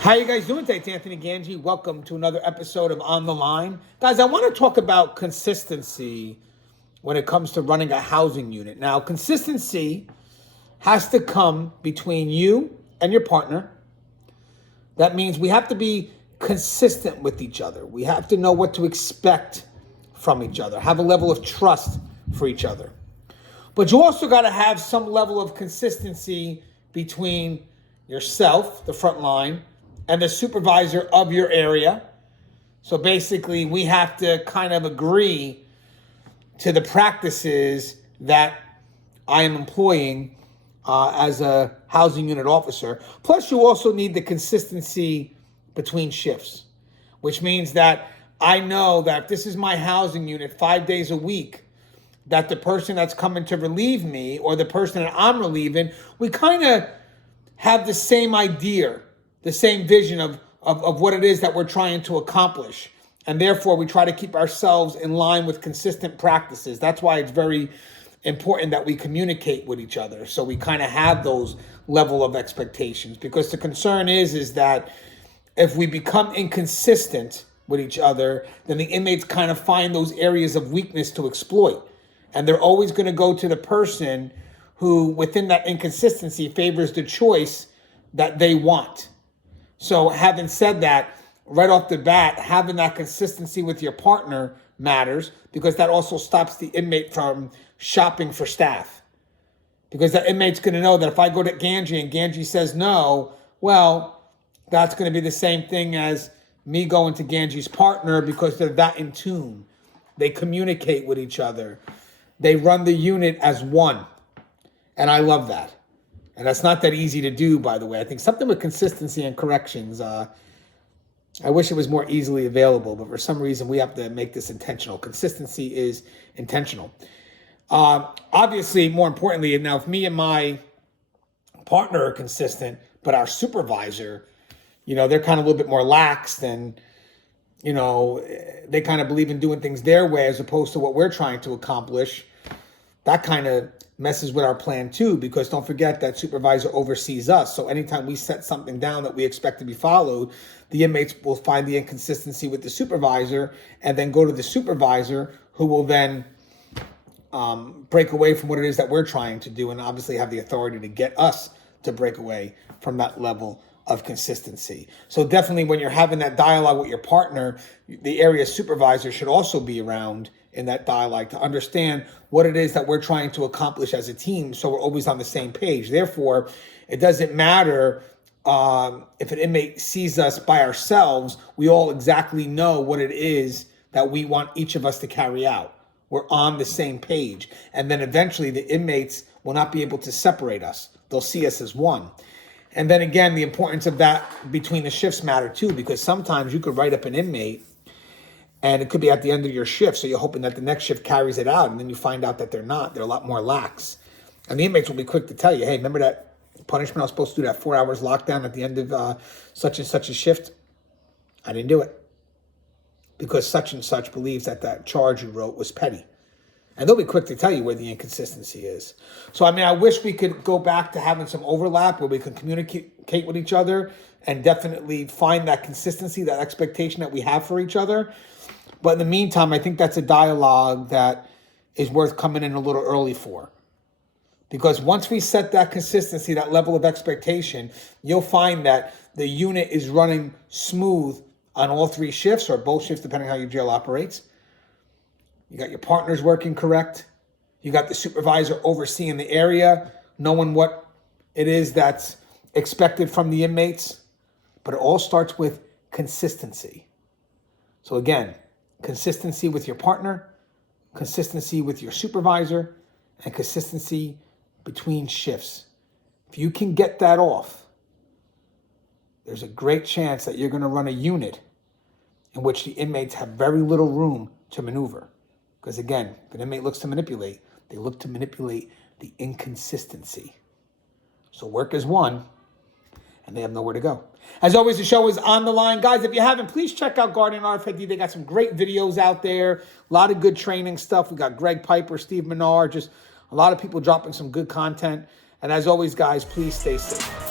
How you guys doing today? It's Anthony Gangi. Welcome to another episode of On the Line. Guys, I want to talk about consistency when it comes to running a housing unit. Now, consistency has to come between you and your partner. That means we have to be consistent with each other. We have to know what to expect from each other, have a level of trust for each other. But you also got to have some level of consistency between yourself, the front line, and the supervisor of your area. So basically, we have to kind of agree to the practices that I am employing as a housing unit officer. Plus, you also need the consistency between shifts, which means that I know that if this is my housing unit 5 days a week, that the person that's coming to relieve me or the person that I'm relieving, we kind of have the same idea, the same vision of what it is that we're trying to accomplish. And therefore, we try to keep ourselves in line with consistent practices. That's why it's very important that we communicate with each other. So we kind of have those level of expectations, because the concern is that if we become inconsistent with each other, then the inmates kind of find those areas of weakness to exploit. And they're always going to go to the person who, within that inconsistency, favors the choice that they want. So having said that, right off the bat, having that consistency with your partner matters, because that also stops the inmate from shopping for staff. Because that inmate's going to know that if I go to Gangi and Gangi says no, well, that's going to be the same thing as me going to Gangi's partner, because they're that in tune. They communicate with each other. They run the unit as one. And I love that. And that's not that easy to do, by the way. I think something with consistency and corrections, I wish it was more easily available, but for some reason we have to make this intentional. Consistency is intentional. Obviously, more importantly, now if me and my partner are consistent, but our supervisor, they're kind of a little bit more lax, and, they kind of believe in doing things their way as opposed to what we're trying to accomplish, that kind of messes with our plan too, because don't forget that supervisor oversees us. So anytime we set something down that we expect to be followed, the inmates will find the inconsistency with the supervisor and then go to the supervisor, who will then break away from what it is that we're trying to do, and obviously have the authority to get us to break away from that level of consistency. So definitely when you're having that dialogue with your partner, the area supervisor should also be around in that dialogue to understand what it is that we're trying to accomplish as a team, so we're always on the same page. Therefore, it doesn't matter if an inmate sees us by ourselves, we all exactly know what it is that we want each of us to carry out. We're on the same page. And then eventually the inmates will not be able to separate us. They'll see us as one. And then again, the importance of that between the shifts matter too, because sometimes you could write up an inmate and it could be at the end of your shift, so you're hoping that the next shift carries it out, and then you find out that they're not. They're a lot more lax. And the inmates will be quick to tell you, hey, remember that punishment I was supposed to do, that 4 hours lockdown at the end of such and such a shift? I didn't do it, because such and such believes that charge you wrote was petty. And they'll be quick to tell you where the inconsistency is. So, I wish we could go back to having some overlap where we can communicate with each other and definitely find that consistency, that expectation that we have for each other. But in the meantime, I think that's a dialogue that is worth coming in a little early for. Because once we set that consistency, that level of expectation, you'll find that the unit is running smooth on all three shifts, or both shifts, depending on how your jail operates. You got your partners working correct. You got the supervisor overseeing the area, knowing what it is that's expected from the inmates. But it all starts with consistency. So again, consistency with your partner, consistency with your supervisor, and consistency between shifts. If you can get that off, there's a great chance that you're going to run a unit in which the inmates have very little room to maneuver. Because again, if an inmate looks to manipulate, they look to manipulate the inconsistency. So work as one, and they have nowhere to go. As always, the show is on the line. Guys, if you haven't, please check out Guardian RFID. They got some great videos out there. A lot of good training stuff. We got Greg Piper, Steve Menard, just a lot of people dropping some good content. And as always, guys, please stay safe.